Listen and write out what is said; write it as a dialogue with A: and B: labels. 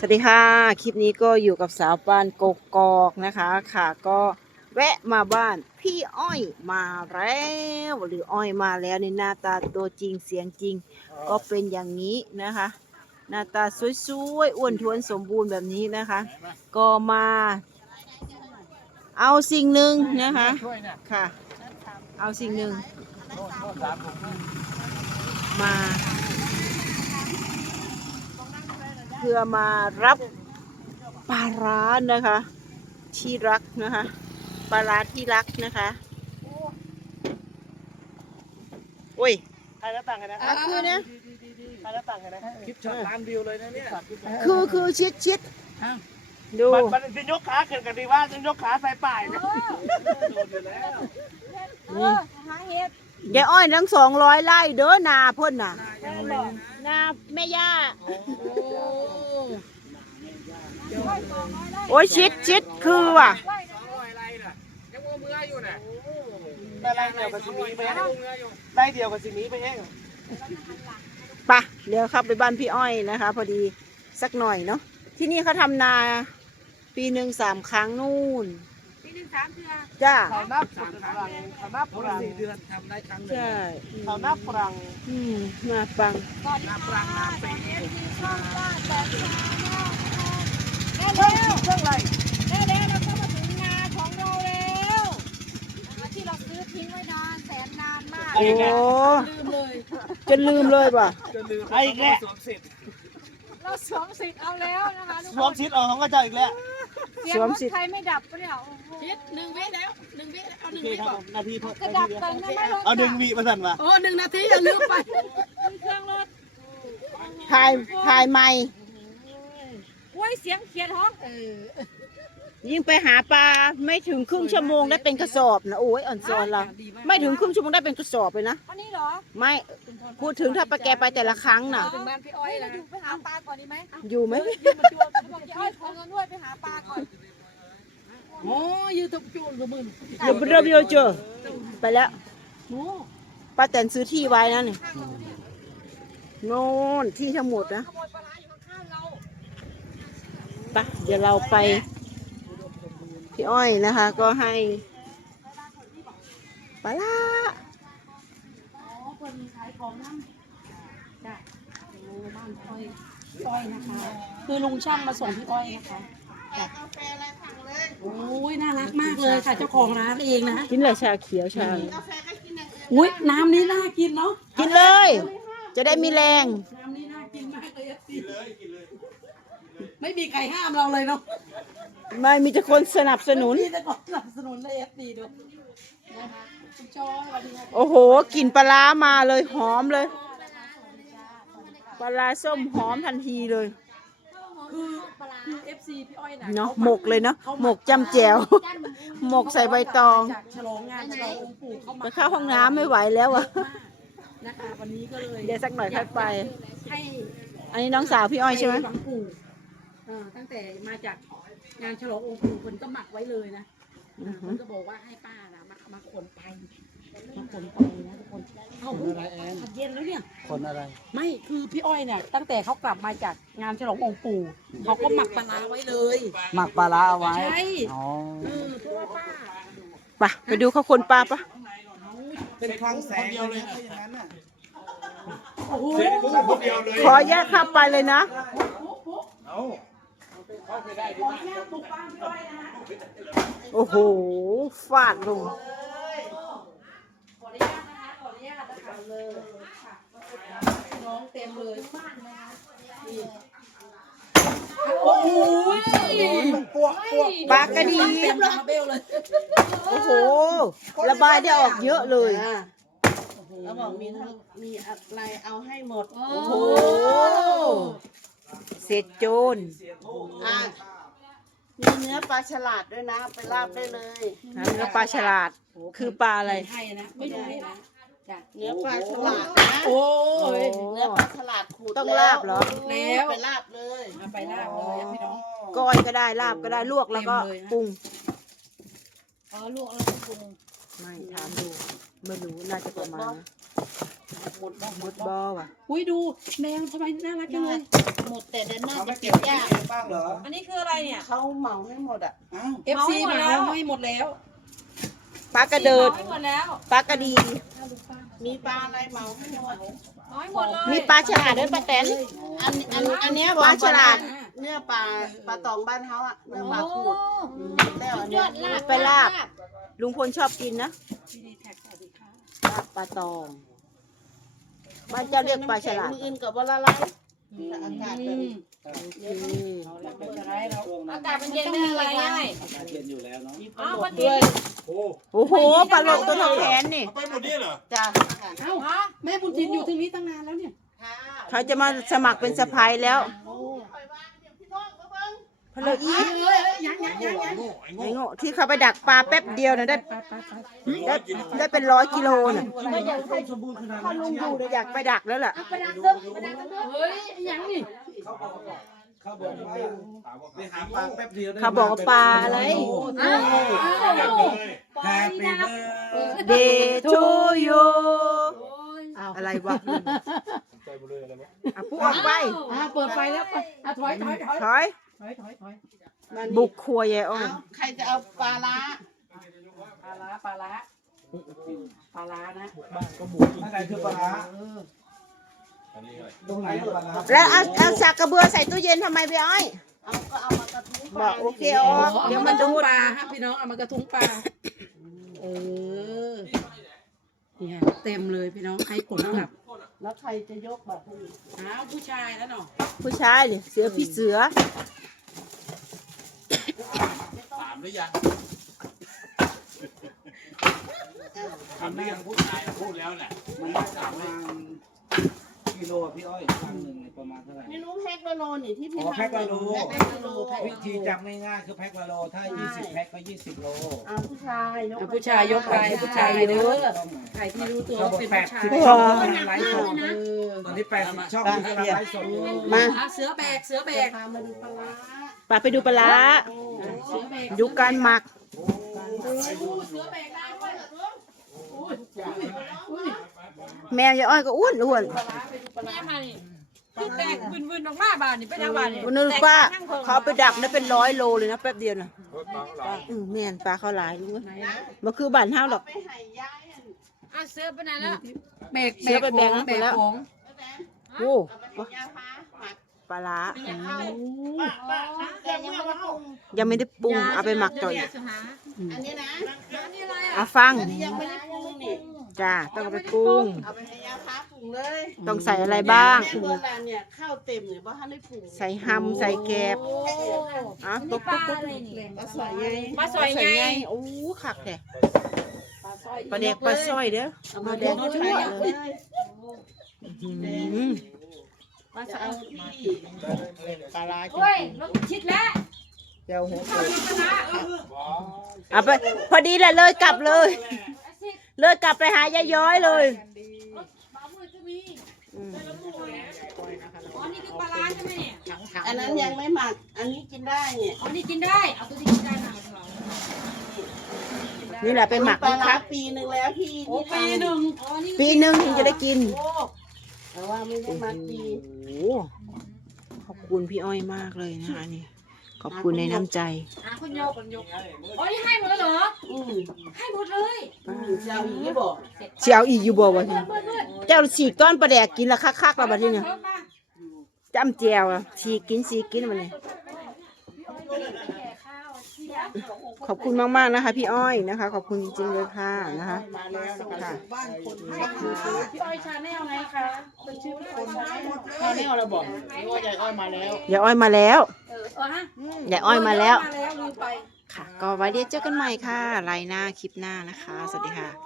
A: สวัสดีค่ะคลิปนี้ก็อยู่กับสาวปานกกอกนะคะค่ะก็แวะมาบ้านพี่อ้อยมาแล้วหรืออ้อยมาแล้วในหน้าตาตัวจริงเสียงจริงก็เป็นอย่างนี้นะคะหน้าตาสวยๆอ้วนท้วนสมบูรณ์แบบนี้นะคะก็มาเอาสิ่งหนึ่งนะคะค่ะเอาสิ่งหนึ่งมาเพื่อมารับปลาร้านะคะที่รักนะคะปลาร้าที่รักนะคะโอ้ย
B: ใครหน้าต่างกันนะ
A: คือนะ
B: ใครหน้าต่างกันนะคลิปช็อตล้านวิวเลยนะเนี่ย
A: คือชิดดู
B: มันจะยกขาขึ้นกันดีว่าจะยกขาใส่ป่ายนะโดนอยู่แล้ว
A: ยายอ้อยทั้ง200 ไร่เด้อนาพ่นน่ะนาแม่ย่าโอ้ยชิดคือว่ะ
B: 200 ไร่น่ะยังว่าเมื่ออยู่น่ะได้ไร่เดียวกับสิมีไปเองได้เดียวกับสิมีไปเอง
A: ปะเดี๋ยวเข้าไปบ้านพี่อ้อยนะคะ พอดีสักหน่อยเนาะที่นี่เขาทำนาปีหนึ่ง3 ครั้งนู่น
C: ปีหนึ่ง3 เดือน
A: จ้า
B: เขานับ3 ครั้งเขานับฝรั่ง4 เดือนทำได้ครั้งหนึ่ง
A: ใช่
B: เขานับฝรั่ง
A: มาฟัง
C: ก่อนหน้าปรังนาเป็นช่องบ้านแต่ชาแนล
B: เครื่องไร
C: แล้วเราก็มาถึงนาของเราแล้วที่เราซื้อทิ้งไว้นานแสนนานมาก
A: โอ้
C: ลืมเลย
A: จนลืมเลยป่ะ
B: จะลืมไอ้แกสวมสิทธิ์
C: เราสวมสิทธิ์เอาแล้วนะคะทุก
B: ส
C: คว
B: ม
C: น
B: สิทธิ์ของเขาเจ้าอีกแล้ว
C: เสียงรถใครไม่ดับปะเนี่ยโอ้โห
D: ชิด1 วิแล้ว1 วิเอา
B: โอ
D: 1
B: เค
D: วิ
B: ครับ
D: ก่อน
B: นาทีพอ
C: จะดับก่อนนะไม่รถ
B: เอาดึงวีมาสั่นมา
D: โอ้1 นาทีอย่าลืมไป
C: เครื่องรถ
A: ถ่ายใหม่
C: โอ้ยเสียงเขียดฮ้อง
A: ยิ่งไปหาปลาไม่ถึงครึ่งชั่วโมงได้เป็นกระสอบนะโอ้ยอ่อนซอนเราไม่ถึงครึ่งชั่วโมงได้เป็นกระสอบเลยนะ
C: อันนี้เหรอ
A: ไม่พูดถึงถ้าไปแกไปแต่ละครั้งน่ะ
D: ถึงบ้านพี่อ้อย
C: เรา
D: นะ
C: อยู่ไปหาปลาก่อนดีไหม
A: อยู่ไหม
C: บอกจะอ้อยขอเงินด้วยไปหาปลาก่อน
D: โอ้ยูทูบจูนกับมึง
A: เดี๋ยวเริ่มเจอไปแล้ว
D: โอ้
A: ป้าแตนซื้อที่ไว้นะนี่โน่นที่ทั้งหมดนะ
C: ขโมยปลาร้าอยู่ข้างๆเรา
A: ไปเดี๋ยวเราไปพี่อ้อยนะคะ ก็ให้ปลาร้า
D: คนขายของน้ำจ้ะโอ้บ้านอ้อยพี่อ้อยนะคะ คือลุงช่างมาส่งพี่อ้อยนะคะจ้ะโอ้ยน่ารักมากเลยค่ะเจ้าของร้านเองนะ
A: กินเลยชาเขียวชา
D: อุ้ยน้ำนี้น่ากินเนาะ
A: กินเลย จะได้มีแรง
D: น้ำนี้น่ากินมากเลยกินเลยไม่มีใครห้ามเราเลยเนาะ
A: ไม่มีแต่คนสนับสนุน
D: มีแต่กดสนับสนุนเลยดีดูนะคะคุณจอยสวัสดีค่ะ
A: โอ้โหกลิ่นปลาร้ามาเลยหอมเลยปลาร้าส้มหอมทันทีเลย
D: คือ FC พี่อ้อยนะ
A: เนาะหมกเลยเนาะหมกจำแจวหมกใส่ใบตอง
D: จากฉลองงานฉลององค์ปู่เข้ามา
A: ไปเข้าห้องน้ำไม่ไหวแล้วอะ
D: นะคะวันนี้ก็เลย
A: เดี๋ยวสักหน่อยค่อยไป
D: ให้
A: อันนี้น้องสาวพี่อ้อยใช่ไหม
D: หวังปู่ตั้งแต่มาจากงานฉลององค์ปู่คนก็หมักไว้เลยนะคนก็บอกว่าให้ป้านะมาขนไปมาขนไปนะทุกคนเอ้าเย็นแล้วเนี่ย
B: คนอะไร
D: ไม่คือพี่อ้อยเนี่ยตั้งแต่เขากลับมาจากงานฉลององค์ปู่เขาก็หมักปลาร้าไว้เลย
B: หมักปลาร้าเอาไว้
D: ใช่
B: อ๋อ
D: เพราะว่าป้า
A: ไปดูเขาคนปลาปะ
B: เป็นคลังแสงเดียวเลยถ้าอย่างนั้นน่ะ
D: โอ้โห
A: ขอแยกเข้าไปเลยนะ โอ้โหฟาดลง
D: ขออนุญาตนะคะขออนุญาตนะคะเลยค่ะน้องเต็มเลยมากนะคะนี่โอ้โห
A: ปลากระดี
D: เต็มคาเบลเลย
A: โอ้โหระบายได้ออกเยอะเลย
E: เขาบอกมีอะไรเอาให้หมด
D: โอ้
A: โอ้
D: โห
A: โหเศษโจร
E: อ่ะมีเนื้อปลาฉลาดด้วยนะ ไปลาบได้เลย
A: เนื้อปลาฉลาดคือปลาอะไร
D: ให้นะไม่รู้ให้นะจ้ะ
E: เนื้อปลาฉลาดนะ
D: โอ้ย
E: เนื้อปลาฉลาดขูด
A: ต้องลาบเหรอ
D: แล้ว
E: ไปลาบเลย
D: เอาไปลาบเลยอะพี่น้อง
A: ก้อยก็ได้ลาบก็ได้ลวกแล้วก็ปรุง
D: อ๋อลวกแล้วก็ปรุง
A: ไม่ถามดูไม่รู้น่าจะประมาณนั้น
B: หมดบ้าง
A: หมดบอว่ะ
D: อุ้ยดูแมวทำไมน่ารักจังเลย
E: หมดแต่เดินหน้า
B: เขา
E: จะ
B: ไม่
E: เก็
B: เก็
E: บบ ยาก
B: เองบ้างเหรอ
C: อันนี้คืออะไรเนี่ย
E: เขาเหมาให้หมดอ่ะ
B: อ้าว
D: FC
C: เหมา
D: มา
C: ให้หมดแล้ว
D: ให้หมดแล้ว
A: ปลากระเดิด
C: น้อยหมดแล้ว
A: ปลากระดี
E: มีปลาอะไรเหมาให้หมด
C: น้อยหมดเลย
A: มีปลาฉลาดด้วยปลาแตน
E: อันเนี้ย
A: ปลาฉลาด
E: เนื้อปลาตองบ้านเขาอ่ะเนื้อปลาขูดแล้วอัน
C: ย
E: เนี้ย
C: อดลาบ
A: ไปลาบ ลุงพลชอบกินนะ
D: พี่ดีแท็กสวัสดีค่ะ
A: ลาบปลาตองบ้านเจ้าเรียกปลาฉลาด
E: มืออื่นกับว่าละลายแต่อากาศเป็น
A: โอเค
E: เป็นอะไรเรา
C: อากาศมันเย็นไม่อะไรง่าย
B: อากาศเย็นอยู่แล้วเนาะ
C: อ้าววันนี้
B: โอ้
A: โอ้โหปลาโลดตัวเท่าแขนนี่
B: เอาไปหมดนี่เหรอ
E: จ้า
D: เอ้าแม่บุญทินอยู่ตรงนี้ตั้งนานแล้วเนี่ย
A: เขาจะมาสมัครเป็นสะพายแล้ว
E: โอ้คอยว่างเดี๋ยวพี่น้องมาเบิ่ง
A: เพนเลยอีก
D: ยัง
B: ไอ้โง่
A: ไอ้โง่ที่เขาไปดักปลาแป๊บเดียวนะได้ได้เป็น100 กิโลน่ะ
B: ไม่อยากให้สมบูรณ์ขนาด
A: ถ้า
B: นั้น
A: ลุงอยู่เนี่ยอยากไปดักแล้วล่ะ
C: ไปดักเด้อไปดักเด้อ
D: เฮ้ยยังนี่
B: เขาบอกว่าไปหาปลาแป๊บเดียวได้
A: เขาบอกว่าปลาอะไร
C: อ้าว
B: แฮปปี้เบิร์ด
A: Day to you อะไรวะอ่ะปุ๊ออกไป
D: เปิดไฟแล้วไปถอย
A: ถอย บุกครัวยายอ้อย
E: เอาใครจะเอาปลาล้า
D: ปลาร้านะ
B: อะไรคือปลาร้าตรงไหนปลาร้า
A: แล้วเอาสากกระเบือใส่ตู้เย็นทำไมพี่อ้อย
E: เอาก็เอามากระทุ้งป
A: บ
E: ลา
A: อกโอเคออกเดี๋ยวมันดูด
D: ปลาฮะพี่น้องเอามากระทุ้งปลาเนี่ยเต็มเลยพี่น้องให้ผลกลับ
E: แล้วใครจะยกแบบนี้
D: อ้าวผู้ชายแล้วเนาะ
A: ผู้ชายเนี่ยเสือพี่เสือ
B: ถามหรือยังถามหรือยังผู้ชายพูดแล้วแหละมันได้ประมาณกิโลพี่อ้อยครั้งหนึ่งประมาณเท่าไหร่
E: ไม่รู้แพ็คละโลนี่ที่พี่
B: อ๋อแพ็คละโล
E: แพ็คละโล
B: วิธีจำง่ายๆคือแพ็คละโลถ้า 20 แพ็คก็ 20 โล
E: เอาผู้ชายยก
D: ผู้ชายยกไปผู้ชายเด้อใครที่รู้ตัวว่าเป็นผู้ชาย
B: ช่องกำลังไลฟ์สดตอนนี้80 ช่องกำลังไลฟ์สดอยู่
A: มา
D: เสือแบก
E: พามาดูปลาร้า
A: ปาไปดูปลาร้า
D: เสือแบก
A: ดูการหมัก
D: เสือแบกได้ด้วย
A: แมวยายอ้อยก็อ้วนอ้วน
C: แม่มานี่คือแตกวินๆออกมาบานนี่เป็นยังบานนี่
A: วันนึกว่าเขาไปดักได้เป็น100 โลเลยนะแป๊บเดียวนะแม่นปลาเขาหลายลุงเอ้ยมันคือบ้านเฮาหรอก
E: ไปให้ย้ายอัน
C: อ่ะเสื้อไปไหนแล้ว
D: แบก
A: เสือไปแบกนะไปแล้ว
D: ของ
A: โอ้
E: เอาไปให้ยาพาหมัก
A: ปลาร้า
E: อย่าเข้าป้าแกยังไม่เข้า
A: ยังไม่ได้ปรุงเอาไปหมักก่อน
E: อันนี้นะ
C: อันนี้อะไรอ่ะ
A: อ่ะฟัง
E: อันนี้ยังไม่ได้ปรุงนี่
A: จ้าต้องเอาไปปรุง
E: เอาไปให้ยาพาปรุงเลย
A: ต้องใส่อะไรบ้าง
E: แม่โบราณเนี่ยข้าวเต็มเลยว่าท่านได้ปรุง
A: ใส่หำใส่แกบอ่ะตุ๊ก
C: ปลา
A: ตุ๊ก
C: อะไรนี่
E: ปลาสวยไง
C: ปลาสวยไง
A: โอ้คักแท้ปลาแดกปลาสร้อยเด้อ
E: เอา
A: ป
E: มา
A: ลาแด
E: แด
A: ก
E: ง
A: ชั่ว
E: เล
A: เลย ยอืม
E: ปลาสเอาที่
A: ปลาร้า
C: โอ้ยรถชิดแล้ว
A: เจ้าหัว
C: ข้าวมีคณะ
A: เอาไปพอดีแหละเลยกลับเลย เลยกลับไปหายายย้อยเลย
C: บามือจะมี
A: อืม
C: อ๋อนี่คือปลาร้าใช่ไหมเนี่ย
E: อันนั้นยังไม่หมัก อันนี้กินได้เนี่ย
C: อ๋อนี่กินได้เอาตัวที่กินได้มาเรา
A: นี่แหละไปหมัก
E: ปลา
A: นะค
E: ร้า
A: รับ
E: ปีหนึ่งแล้วที่
D: โอ้
E: ที่
D: ปี
E: ทำ
D: หนึ่ง
C: อ๋อนี่
A: ปีหนึ่งถึงจะได้กิน
E: โอ้แต่ว่าไม่ได้หมักปี
A: โอ้โหขอบคุณพี่อ้อยมากเลยนะคะนี่ขอบคุณในน้ำใจ
C: คุณโยกอ๋อนี่ให้หมดแล้วเหรอ
E: อืม
C: ให้หมดเลย
E: เจ้าหญิงบอก
A: เชียวอีกอยู่บ่วะที
C: เพื่อน
A: เจ้าฉีกก้อนปลาแดกกินละคักๆแล้วบัดนี้เนี่ย
C: เพิ่มมา
A: จำแจวอะฉีกกินมันเลยขอบคุณมากๆนะคะ พี่อ้อยนะคะ ขอบคุณจริงๆเลยค่ะนะคะ
E: มาแล้วนะคะ
A: ค่ะ
E: บ้านคนไทย
D: พี่อ้อยชาแนลไงคะเป็นชื่อพี่คนได้หมดเลย
E: ข้าวเหนียวเราบอกว่ายายอ้อยมาแล้ว
A: ยายอ้อยมาแล้ว
C: ฮะ
A: ยายอ้อยมาแล้ว
D: มาแล้วลืมไป
A: ค่ะ ก็ไว้เดี๋ยวเจอกันใหม่ค่ะไลน์หน้าคลิปหน้านะคะ สวัสดีค่ะ